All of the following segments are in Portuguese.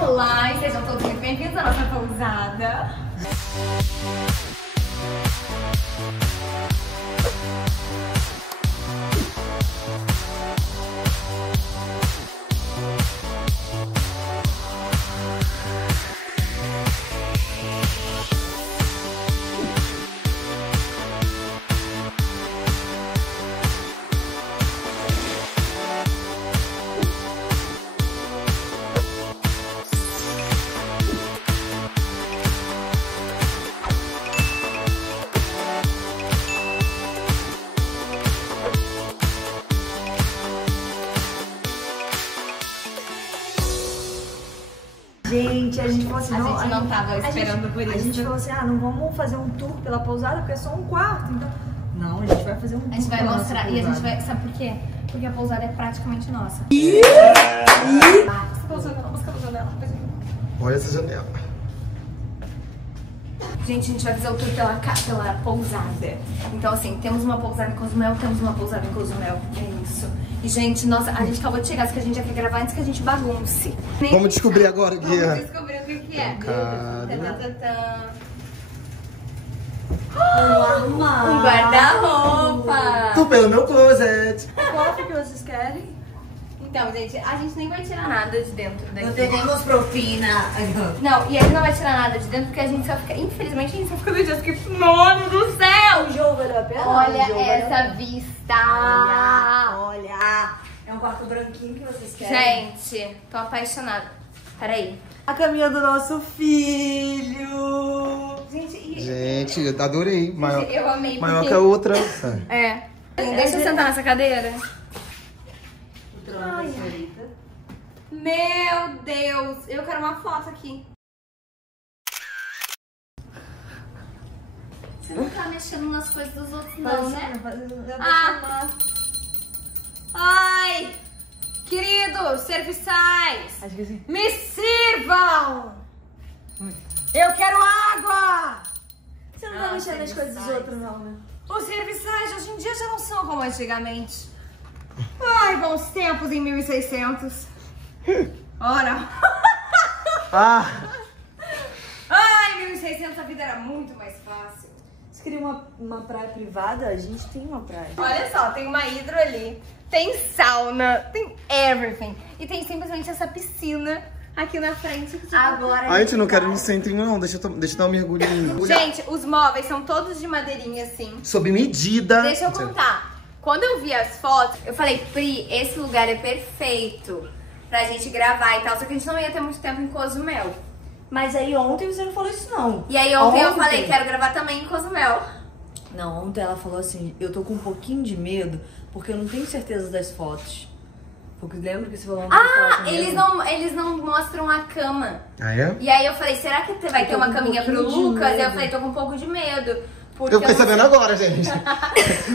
Olá, e sejam todos muito bem-vindos à nossa pousada. Gente, a gente falou assim, A gente não tava esperando por isso. A gente falou assim, não vamos fazer um tour pela pousada, porque é só um quarto, então... Não, a gente vai fazer um tour. A gente vai pela mostrar, nossa e a gente pousada. vai... Sabe por quê? Porque a pousada é praticamente nossa. Busca a janela. Olha essa janela. Gente, a gente vai fazer o tour pela pousada. Então, assim, temos uma pousada em Cozumel, temos uma pousada em Cozumel. É isso. E, gente, nossa, a gente acabou de chegar, que a gente já quer gravar antes que a gente bagunce. Vamos descobrir agora o que é. Vamos descobrir o que é. Um guarda-roupa. Tu pelo meu closet. Qual que vocês querem? Então, gente, a gente nem vai tirar nada de dentro daqui. Não teremos propina. Não, e a gente não vai tirar nada de dentro porque a gente só fica... Infelizmente, a gente só fica no dia que... Mano do céu! O jogo valeu a pena? Olha O jogo essa valeu a vista! pena. Olha. É um quarto branquinho que vocês querem. Gente, tô apaixonada. Peraí. A caminha do nosso filho. Gente, Gente, eu adorei. Maior, eu amei maior porque... que a outra. É. Deixa eu sentar nessa cadeira. Ai, Meu Deus, eu quero uma foto aqui. Você não tá mexendo nas coisas dos outros não, né? Ah. Ai! Queridos, serviçais! Acho que assim. Me sirvam! Eu quero água! Você não tá mexendo nas coisas dos outros, não, né? Os serviçais hoje em dia já não são como antigamente. Ai, bons tempos em 1600. Ora! Ah! Ai, 1600 a vida era muito mais fácil. Você queria uma praia privada? A gente tem uma praia. Olha só, tem uma hidro ali, tem sauna, tem everything. E tem simplesmente essa piscina aqui na frente. Agora. A gente não quer ir no centro, não. Deixa eu dar um mergulhinho. Gente, os móveis são todos de madeirinha assim. Sob medida. Deixa eu contar. Quando eu vi as fotos, eu falei, Pri, esse lugar é perfeito pra gente gravar e tal. Só que a gente não ia ter muito tempo em Cozumel. Mas aí ontem você não falou isso, não. E aí ontem eu falei, quero gravar também em Cozumel. Não, ontem ela falou assim, eu tô com um pouquinho de medo, porque eu não tenho certeza das fotos. Porque lembra que você falou ontem? Eles não mostram a cama. Ah, é? E aí eu falei, será que vai ter uma com um caminha pro pouquinho de Lucas? medo. Eu falei, tô com um pouco de medo. Porque Eu fiquei sabendo agora, gente.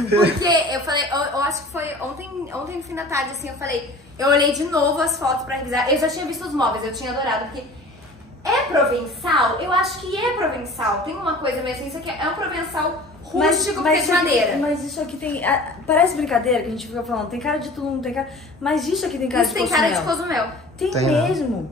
Porque eu falei, eu acho que foi ontem no fim da tarde, assim, eu falei, eu olhei de novo as fotos pra revisar. Eu já tinha visto os móveis, eu tinha adorado, porque é provençal? Eu acho que é provençal. Tem uma coisa mesmo, isso aqui é um provençal rústico, porque é de madeira. Mas isso aqui tem... parece brincadeira que a gente fica falando, tem cara de tudo, não tem cara... Mas isso aqui tem cara Isso de tem Cozumel. cara de Cozumel. Tem Tem, mesmo.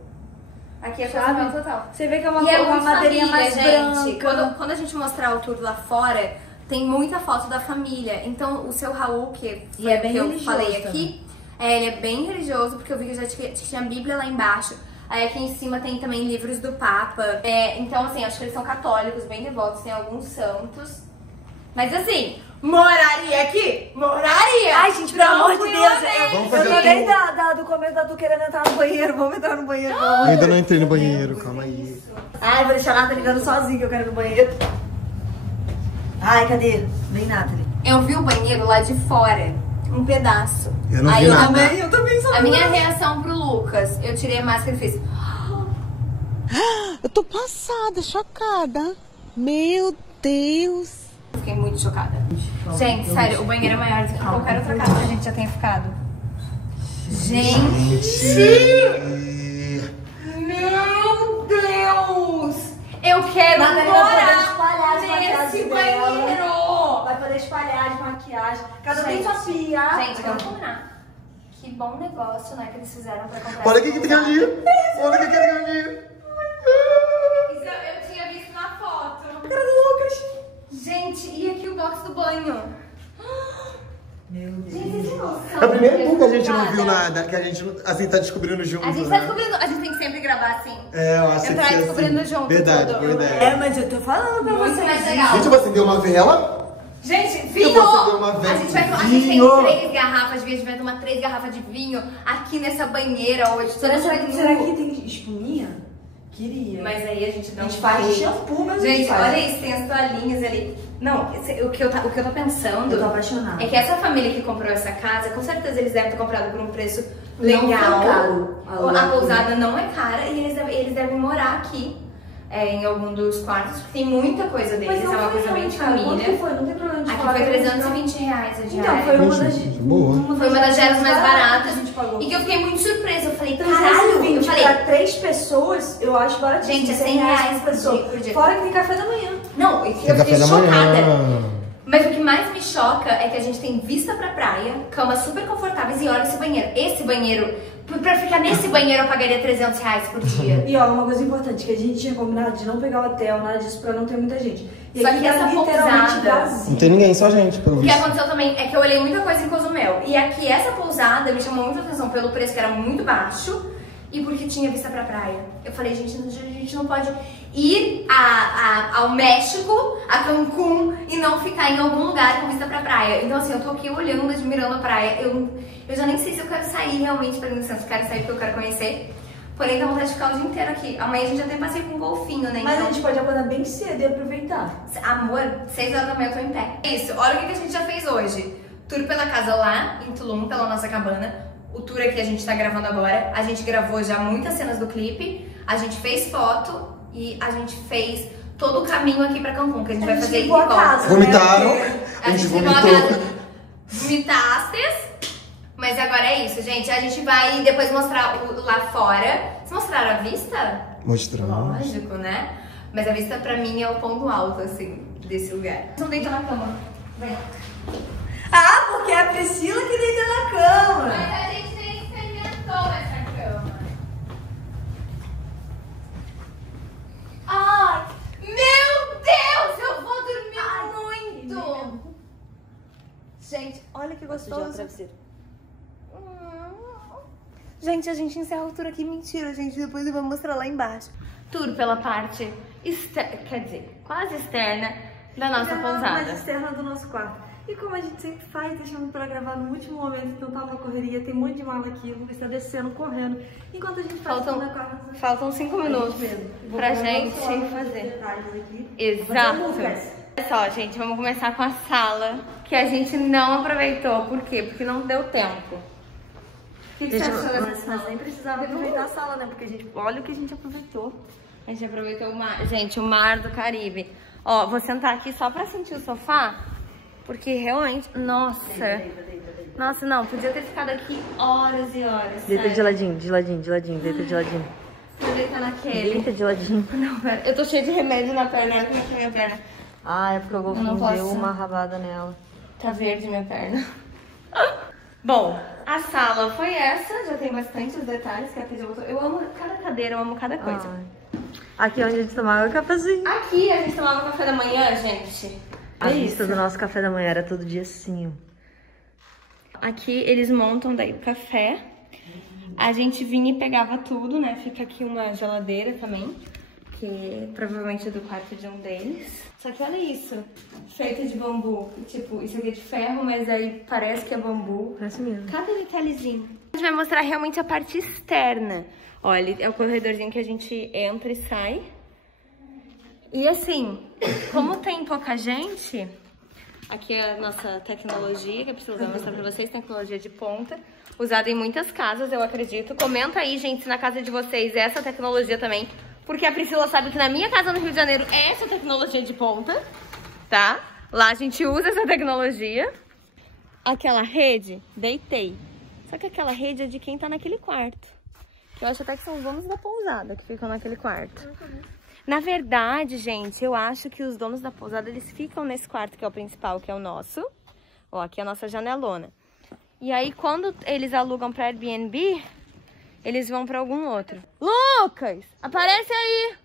Aqui é Sabe? Cozumel total. Você vê que é uma, E é uma muito madeirinha família, mais gente. branca. Quando a gente mostrar o tour lá fora, tem muita foto da família. Então, o seu Raul, que foi é bem que eu religioso falei também. aqui, ele é bem religioso, porque eu vi que já tinha a Bíblia lá embaixo. Aí aqui em cima tem também livros do Papa. Então, assim, acho que eles são católicos, bem devotos, tem alguns santos. Mas assim, moraria aqui? Moraria! Ai, gente, pelo amor de Deus. Vamos Eu fazer tô um desde do começo da tu querendo entrar no banheiro. Vamos entrar no banheiro. Eu Vamos. ainda não entrei no banheiro, calma aí. Ai, vou deixar a Nathalie ligando sozinha que eu quero ir no banheiro. Ai, cadê? Vem, Nathalie. Eu vi o banheiro lá de fora, um pedaço. Eu não Aí vi nada. Eu também sou. A minha reação pro Lucas, eu tirei a máscara e fiz... Eu tô passada, chocada. Meu Deus. Fiquei muito chocada. Gente, sério, o banheiro é maior do que qualquer outra casa que a gente já tenha ficado. Gente! Meu Deus! Eu quero Nathalie vai poder morar espalhar as nesse maquiagens dela. banheiro! Vai poder espalhar de maquiagem. Cada um tem sua pia. Gente, vamos combinar Que bom negócio, né, que eles fizeram pra comprar. Olha o que tem ali. Olha o que tem ali. Isso eu tinha visto na foto. Cara do Lucas. Gente, e aqui o box do banho? Meu Deus. Gente, vocês têm noção? É o primeiro que a gente não Cara, viu nada, que a gente, assim, tá descobrindo junto, A gente né? tá descobrindo, a gente tem que sempre gravar assim. É, eu acho que Entrar é descobrindo assim. junto Verdade, tudo. boa ideia. É, mas eu tô falando pra Muito vocês. mais legal. Gente, eu vou acender uma vela. Gente, vinho! Eu vou acender uma vela A gente, de a gente tem vinho. 3 garrafas de vinho, a gente vai tomar 3 garrafas de vinho aqui nessa banheira hoje. Será Todo que mundo tem espuminha? Queria. Mas aí a gente dá a um gente faz jeito. shampoo, mas a Gente, gente faz. olha isso, tem as toalhinhas ali. Não, o que eu tô pensando Eu tô apaixonada. é que essa família que comprou essa casa, com certeza eles devem ter comprado por um preço Não legal. foi caro. A pousada não é cara e eles devem morar aqui. Em algum dos quartos, porque tem muita coisa deles, é uma coisa bem de família. Quanto foi? Não tem problema de Aqui falar. foi R$320 a diária. Então, foi uma das... Boa. Foi uma das diárias mais baratas. que a gente pagou. E que eu fiquei muito surpresa. Eu falei, caralho, eu 320 falei, pra 3 pessoas, eu acho baratíssimo. Gente, é 100 reais por dia. Fora que tem café da manhã. não, eu Tem fiquei café da chocada. manhã. Mas o que mais me choca é que a gente tem vista pra praia, camas super confortáveis e olha esse banheiro. Esse banheiro, pra ficar nesse banheiro eu pagaria R$300 por dia. E ó, uma coisa importante, que a gente tinha combinado de não pegar o hotel, nada disso, pra não ter muita gente. E Só aqui que tá essa literalmente pousada- vazio. Não tem ninguém, só a gente, pelo O que visto. aconteceu também é que eu olhei muita coisa em Cozumel. E aqui essa pousada me chamou muita atenção pelo preço que era muito baixo e porque tinha vista pra praia. Eu falei, gente, a gente não pode ir ao México, a Cancún e não ficar em algum lugar com vista pra praia. Então assim, eu tô aqui olhando, admirando a praia. Eu já nem sei se eu quero sair realmente pra Licença. Eu quero sair porque eu quero conhecer. Porém, dá vontade de ficar o dia inteiro aqui. Amanhã a gente já tem passeio com um golfinho, né? Mas Então- a gente pode acordar bem cedo e aproveitar. Amor, 6 horas da manhã eu tô em pé. Isso, olha o que a gente já fez hoje. Tour pela casa lá, em Tulum, pela nossa cabana. O tour aqui a gente tá gravando agora. A gente gravou já muitas cenas do clipe. A gente fez foto e a gente fez todo o caminho aqui pra Cancún, que a gente vai fazer limpou a igual. casa, Vomitaram. né? A gente limpou a vomitou. casa. Vomitastes. Mas agora é isso, gente. A gente vai depois mostrar lá fora. Vocês mostraram a vista? Mostrando. Lógico, né? Mas a vista pra mim é o ponto alto, assim, desse lugar. Não deita na cama. Vem. Ah, porque é a Priscila que deita na cama. Mas a gente nem experimentou essa cama. Ai, meu Deus, eu vou dormir muito. Gente, olha que gostoso. Gente, a gente encerra o tour aqui. Mentira, gente. Depois eu vou mostrar lá embaixo. Tour pela parte externa, quer dizer, quase externa da nossa Mais pousada. externa do nosso quarto. E como a gente sempre faz, deixamos pra gravar no último momento, então tá uma correria, tem um monte de mala aqui, o Lucas tá descendo, correndo. Enquanto a gente faz Faltam- tudo na casa. Faltam 5 minutos pra gente fazer. Exato. Olha só, gente, vamos começar com a sala, que a gente não aproveitou. Por quê? Porque não deu tempo. O que você achou dessa sala? Mas nem precisava aproveitar a sala, né? Porque a gente, olha o que a gente aproveitou. A gente aproveitou o mar. Gente, o mar do Caribe. Ó, vou sentar aqui só pra sentir o sofá, porque realmente, nossa. Nossa, não, podia ter ficado aqui horas e horas. Deita sério. de ladinho, de ladinho, de ladinho, deita de ladinho. Vou deitar naquele. Deita de ladinho. Não, pera. Eu tô cheia de remédio na perna. Olha como é que é minha perna. Ah, é porque o Eu não golfinho posso. deu uma rabada nela. Tá verde minha perna. Bom, a sala foi essa. Já tem bastante os detalhes que a Pedro botou. Eu amo cada cadeira, eu amo cada coisa. Aqui é onde a gente tomava o cafezinho. Aqui a gente tomava café da manhã, gente. A vista do nosso café da manhã era todo dia assim, ó. Aqui eles montam daí o café. A gente vinha e pegava tudo, né? Fica aqui uma geladeira também, que provavelmente é do quarto de um deles. Só que olha isso, feita de bambu. Tipo, isso aqui é de ferro, mas aí parece que é bambu. Parece mesmo. Cada detalhezinho. A gente vai mostrar realmente a parte externa. Olha, é o corredorzinho que a gente entra e sai. E assim, como tem pouca gente, aqui é a nossa tecnologia, que eu preciso mostrar pra vocês, tecnologia de ponta, usada em muitas casas, eu acredito. Comenta aí, gente, se na casa de vocês é essa tecnologia também, porque a Priscila sabe que na minha casa no Rio de Janeiro é essa tecnologia de ponta, tá? Lá a gente usa essa tecnologia. Aquela rede, deitei. Só que aquela rede é de quem tá naquele quarto. Que eu acho até que são os donos da pousada que ficam naquele quarto. Na verdade, gente, eu acho que os donos da pousada, eles ficam nesse quarto que é o principal, que é o nosso. Ó, aqui é a nossa janelona. E aí, quando eles alugam pra Airbnb, eles vão pra algum outro. Lucas, aparece aí!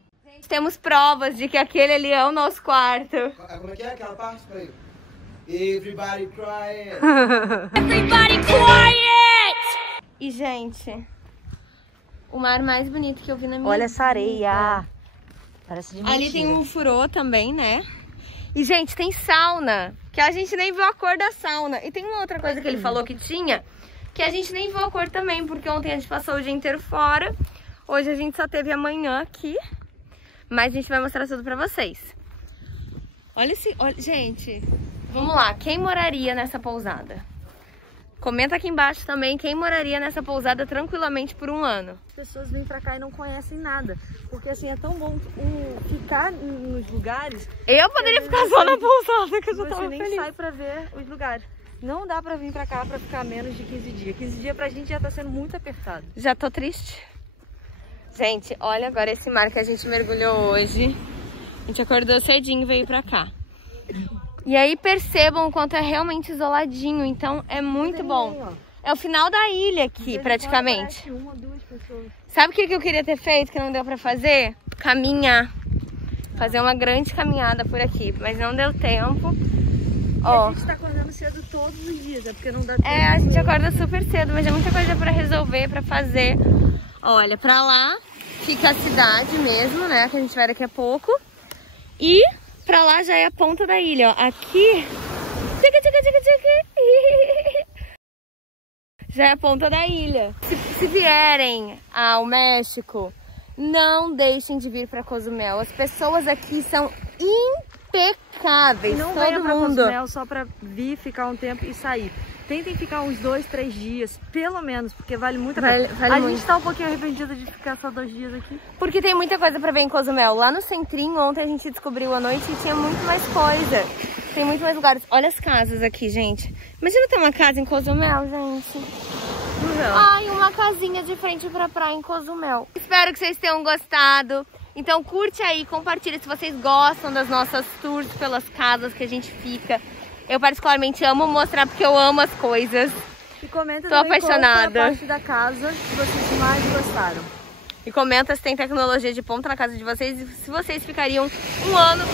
Temos provas de que aquele ali é o nosso quarto. Como é que é aquela parte? Peraí. Everybody quiet. Everybody quiet! E, gente, o mar mais bonito que eu vi na minha vida. Olha essa areia. Parece de mentira. Ali tem um furô também, né? E, gente, tem sauna, que a gente nem viu a cor da sauna. E tem uma outra coisa que ele falou que tinha, que a gente nem viu a cor também, porque ontem a gente passou o dia inteiro fora. Hoje a gente só teve a manhã aqui. Mas a gente vai mostrar tudo pra vocês. Olha esse... Olha, gente, vamos lá. Quem moraria nessa pousada? Comenta aqui embaixo também quem moraria nessa pousada tranquilamente por um ano. As pessoas vêm pra cá e não conhecem nada. Porque assim, é tão bom ficar nos lugares. Eu poderia ficar só na pousada, que eu já tava Você nem feliz. sai pra ver os lugares. Não dá pra vir pra cá pra ficar menos de 15 dias. 15 dias pra gente já tá sendo muito apertado. Já tô triste. Gente, olha agora esse mar que a gente mergulhou hoje. A gente acordou cedinho e veio pra cá. E aí percebam o quanto é realmente isoladinho, então é muito bom. É o final da ilha aqui, praticamente. Uma, duas pessoas. Sabe o que eu queria ter feito que não deu pra fazer? Caminhar. Fazer uma grande caminhada por aqui, mas não deu tempo. Ó. A gente tá acordando cedo todos os dias, é porque não dá tempo. É, a gente acorda super cedo, mas é muita coisa pra resolver, pra fazer. Olha, pra lá fica a cidade mesmo, né, que a gente vai daqui a pouco. E pra lá já é a ponta da ilha, ó. Aqui... já é a ponta da ilha. Se vierem ao México, não deixem de vir pra Cozumel. As pessoas aqui são impecáveis. Não todo venha pra mundo. Cozumel só pra vir, ficar um tempo e sair. Tentem ficar uns 2, 3 dias, pelo menos, porque vale muito a pena. Vale a muito. gente tá um pouquinho arrependida de ficar só 2 dias aqui. Porque tem muita coisa pra ver em Cozumel. Lá no centrinho, ontem a gente descobriu à noite e tinha muito mais coisa. Tem muito mais lugares. Olha as casas aqui, gente. Imagina ter uma casa em Cozumel, gente. Ai, uma casinha de frente pra praia em Cozumel. Espero que vocês tenham gostado. Então curte aí, compartilha se vocês gostam das nossas tours pelas casas que a gente fica. Eu particularmente amo mostrar porque eu amo as coisas. E comenta Tô também apaixonada. qual foi a parte da casa que vocês mais gostaram. E comenta se tem tecnologia de ponta na casa de vocês e se vocês ficariam um ano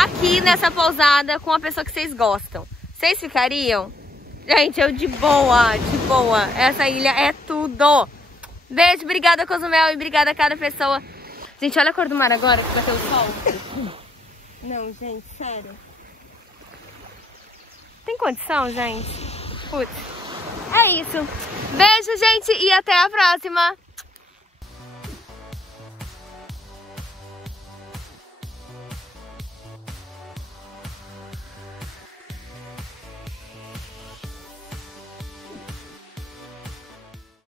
aqui nessa pousada com a pessoa que vocês gostam. Vocês ficariam? Gente, eu de boa, de boa. Essa ilha é tudo. Beijo, obrigada Cozumel e obrigada a cada pessoa. Gente, olha a cor do mar agora que bateu o sol. Não, gente, sério. Tem condição, gente? Putz. É isso. Beijo, gente, e até a próxima.